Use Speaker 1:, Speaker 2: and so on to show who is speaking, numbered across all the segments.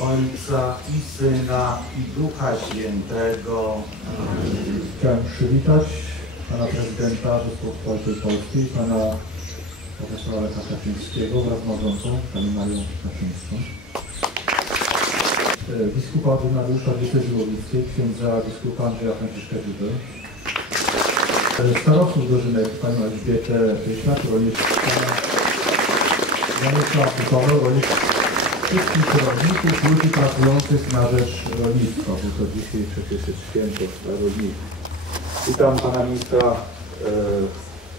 Speaker 1: Ojca i Syna i Ducha Świętego.
Speaker 2: Chciałem przywitać pana prezydenta Rzeczypospolitej Polskiej, pana profesora Lecha Kaczyńskiego wraz z małżonką, pani Marią Kaczyńską. E, Biskupa ordynariusza diecezji łowickiej, księdza biskupa Andrzeja Franciszka Dziuby. E, Starostów Dożynek, panią Elżbietę również pana Janusza Kukowa, również wszystkich rolników, ludzi pracujących na rzecz rolnictwa, bo to dzisiaj przecież jest święto dla rolników. Witam pana ministra e,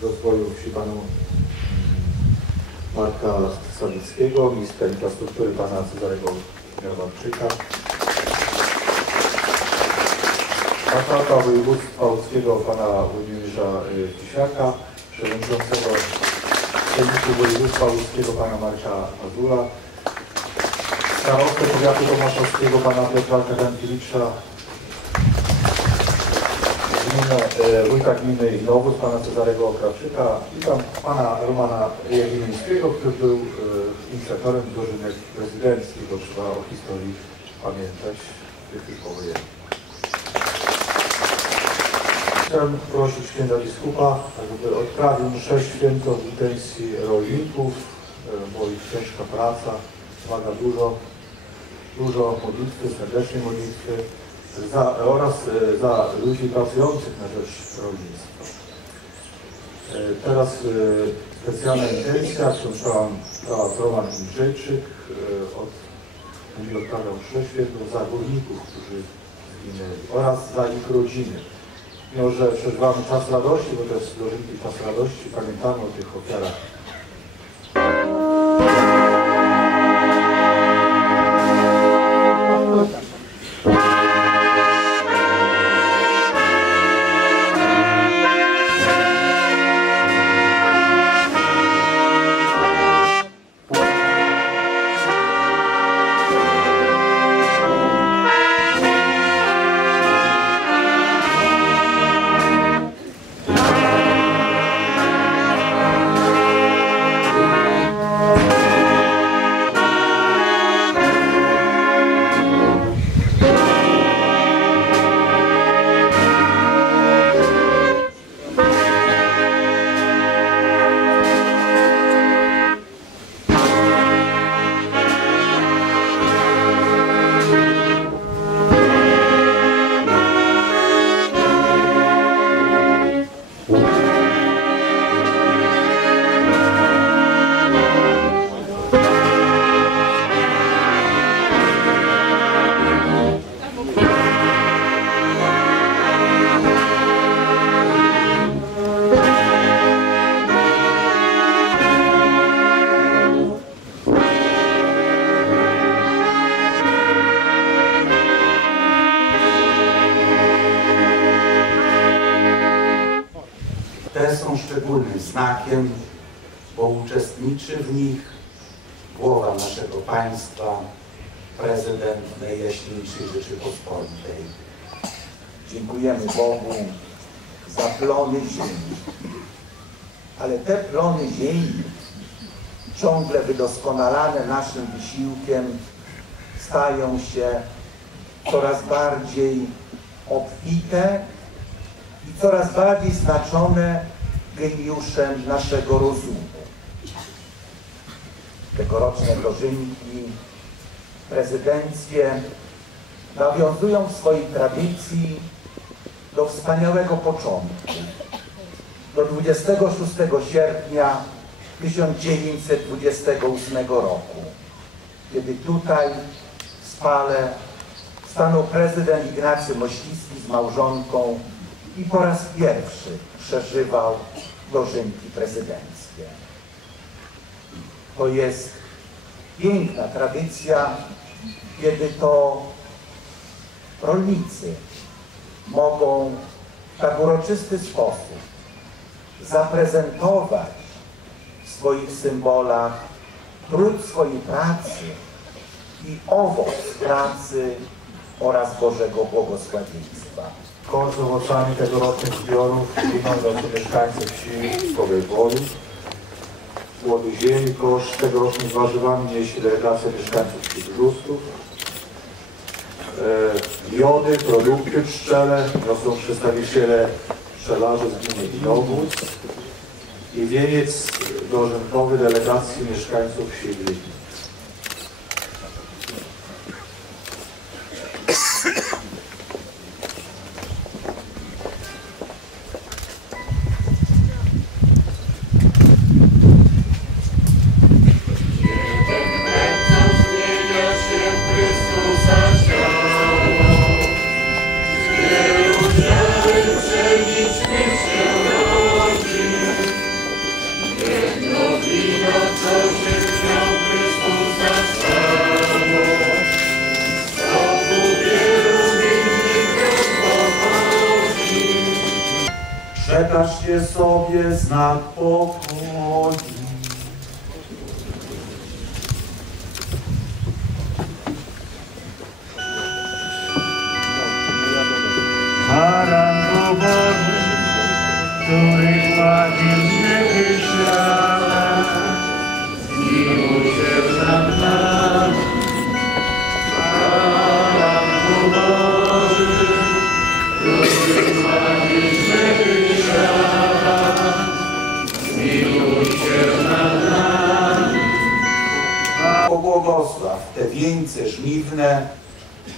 Speaker 2: rozwoju wsi panu Marka Sawickiego, ministra infrastruktury pana Cezarego Miarwarczyka, marszałka województwa łódzkiego pana Włodzimierza e, Kisiaka, przewodniczącego Sejmiku Województwa Łódzkiego pana Marka Mazula, starostę powiatu tomaszowskiego pana Piotra Kadankiewicza, gminę, e, wójta gminy Inowód, pana Cezarego Krawczyka i tam pana Romana Jagiellońskiego, który był e, inicjatorem dożynek prezydenckich, bo trzeba o historii pamiętać tych już powojennych. Chciałem prosić księdza biskupa, żeby odprawił mszę święto w intencji rolników, e, bo ich ciężka praca wymaga dużo, dużo modlitwy, serdecznej modlitwy za, oraz e, za ludzi pracujących na rzecz rolnictwa. E, Teraz e, specjalna intencja, którą czytałam teraz Roman Andrzejczyk, e, od, będzie odprawiał mszę świętą za górników, którzy zginęli oraz za ich rodziny. Mimo, że przeżywamy czas radości, bo to jest dożynki czas radości, pamiętamy o tych ofiarach
Speaker 1: znakiem, bo uczestniczy w nich głowa naszego państwa, prezydent Najjaśniejszej Rzeczypospolitej.
Speaker 3: Dziękujemy Bogu za plony ziemi. Ale te plony ziemi, ciągle wydoskonalane naszym wysiłkiem, stają się coraz bardziej obfite i coraz bardziej znaczone geniuszem naszego rozumu. Tegoroczne dożynki prezydenckie nawiązują w swojej tradycji do wspaniałego początku, do 26 sierpnia 1928 roku, kiedy tutaj w Spale stanął prezydent Ignacy Mościcki z małżonką i po raz pierwszy przeżywał dożynki prezydenckie. To jest piękna tradycja, kiedy to rolnicy mogą w tak uroczysty sposób zaprezentować w swoich symbolach trud swojej pracy i owoc pracy oraz Bożego błogosławieństwa.
Speaker 2: Kosz z owocami tegorocznych zbiorów idą do mieszkańców wsi Skowej Woli. Młody ziemi, kosz z tegorocznymi warzywami niesie delegacja mieszkańców wsi Brzustów. e, miody, produkty pszczele, niosą przedstawiciele pszczelarzy z gminy Inowódz i wieniec dożynkowy delegacji mieszkańców Siedli.
Speaker 3: Przekażcie sobie znak pokoju.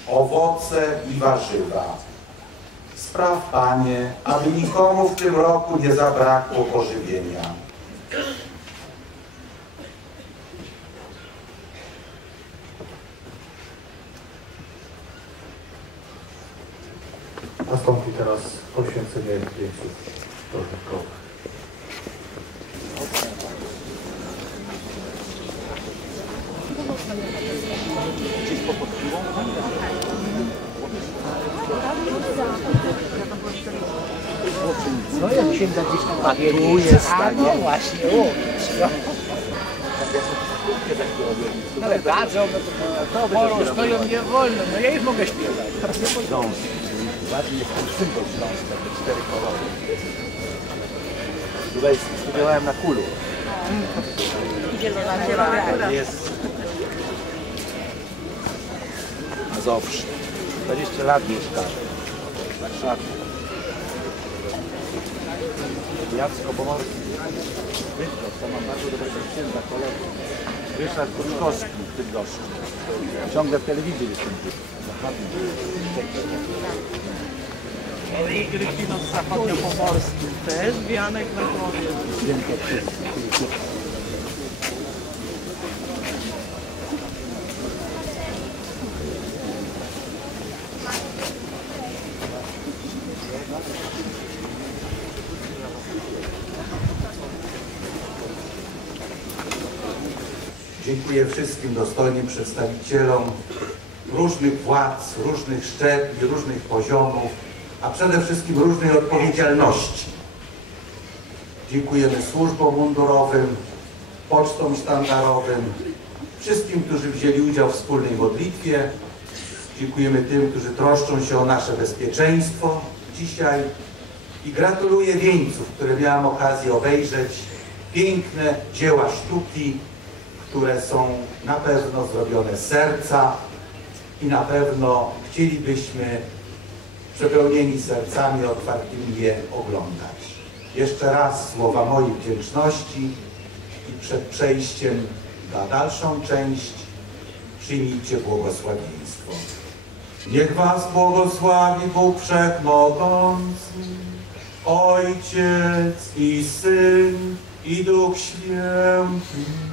Speaker 3: Owoce i warzywa. Spraw, Panie, aby nikomu w tym roku nie zabrakło pożywienia.
Speaker 2: Nastąpi teraz poświęcenie wieńców.
Speaker 4: No jak księga gdzieś tu pakuje, A no właśnie, o. No ale dadzą, no to chorą stoją nie wolno, no ja już mogę śpiewać.
Speaker 5: Bardziej jest ten symbol Śląska, te cztery kolory. Tutaj studiowałem na kulu. Jest Mazowsze. 20 lat mieszkałem w Warszawie. Jacko-Pomorski. Bydgoszcz, tam mam bardzo dobrego księdza, kolegę. Ryszard Kruczkowski w Bydgoszczy. Ciągle w telewizji występuje. Zachodni.
Speaker 6: Z zachodniopomorskim też, wianek na głowie.
Speaker 3: Dziękuję wszystkim dostojnym przedstawicielom różnych władz, różnych szczebli, różnych poziomów, a przede wszystkim różnej odpowiedzialności. Dziękujemy służbom mundurowym, pocztom sztandarowym, wszystkim, którzy wzięli udział w wspólnej modlitwie. Dziękujemy tym, którzy troszczą się o nasze bezpieczeństwo dzisiaj i gratuluję wieńców, które miałem okazję obejrzeć. Piękne dzieła sztuki, które są na pewno zrobione z serca i na pewno chcielibyśmy przepełnieni sercami otwartymi je oglądać. Jeszcze raz słowa mojej wdzięczności i przed przejściem na dalszą część przyjmijcie błogosławieństwo. Niech Was błogosławi Bóg Wszechmogący, Ojciec i Syn i Duch Święty.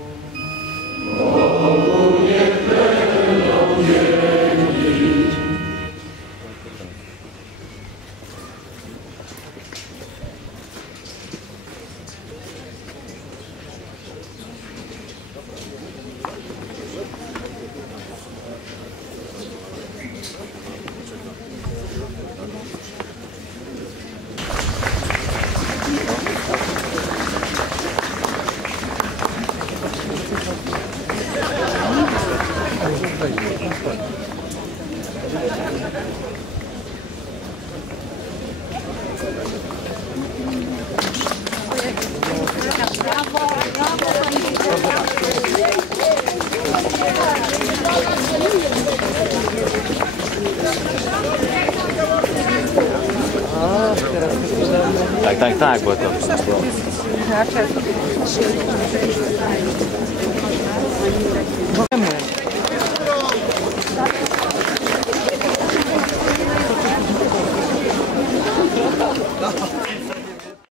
Speaker 3: Thank you. tak, bo